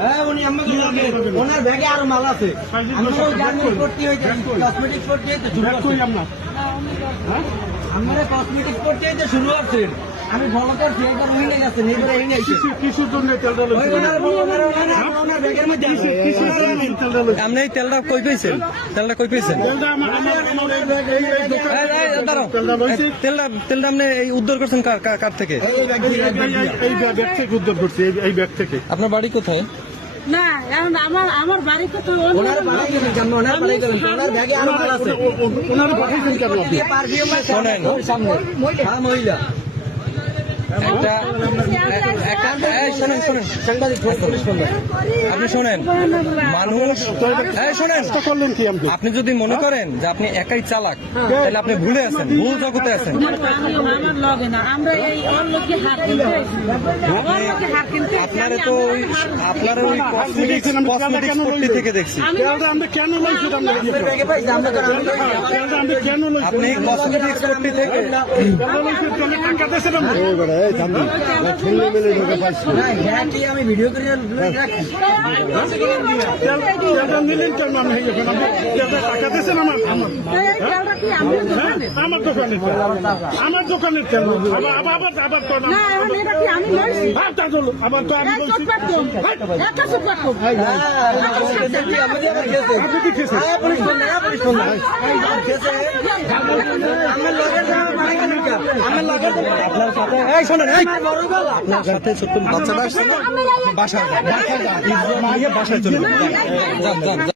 হ্যাঁ উনি আমাকে ওনার ব্যাগে আরো মাল আছে। আমরা গার্মেন্টস করতে হইতে কসমেটিক্স করতে হইতে শুরু করছি আমরা কসমেটিক্স করতে হইতে শুরু করছি। আমি ভালো করছি একবার উনি গেছে নেইবার এই নাই কিসের জন্য তেলটা ওই ওনার ব্যাগের মধ্যে আছে। আপনি এই তেলটা কই পেয়েছেন? তেলটা কই পেয়েছেন? তেলটা আপনি এই উদ্ধার করছেন কার থেকে? এই ব্যাগ থেকে উদ্ধার করছি, এই ব্যাগ থেকে। আপনার বাড়ি কোথায়? না এখন আমার বাড়ি তো ওনার বাড়ি গেলেন কেন? ওনার বাড়ি গেলেন ওনার ব্যাগে আরো মাল আছে। ওনারা পাঠাইছেন কেন আপনি? পারফিউম শোনেন। সামনে হ্যাঁ মহিলা শোনেন সাংবাদিক পুলিশ বন্ধ আপনি শোনেন, মানুষ শোনেন, করলেন কি আপনি? আপনি যদি মনে করেন যে আপনি একাই চালাক, তাহলে আপনি ভুলে আছেন, ভুল জগতে আছেন। আমার লগে না, আমরা এই ওর লোকে হাত কিনতে আপনারা তো ওই আপনারা ওই কসমেটিক্স পট্টি থেকে দেখছি। আমরা কেন লইছিলাম? ব্যাগে পাইছি আমরা তো আমরা কেন লইছিলাম? আপনি কসমেটিক্স পট্টি থেকে টাকা দিয়েছিলাম। ঘ্যাটি আমি ভিডিও করে রাখি তেলটা নিলেন কেন? আমি টাকা দিয়েছেন আমার দোকানের তেল, আমার দোকানের তেল। আবার তো না, আবার তো আমি বলছি পুলিশ বন্ধ পুলিশ বন্ধ আমার লগে আপনার সাথে শোনেন, আপনার সাথে ছোট্ট বাচ্চাটা আসছে না, বাসায় যান, বাসায় চলে যান।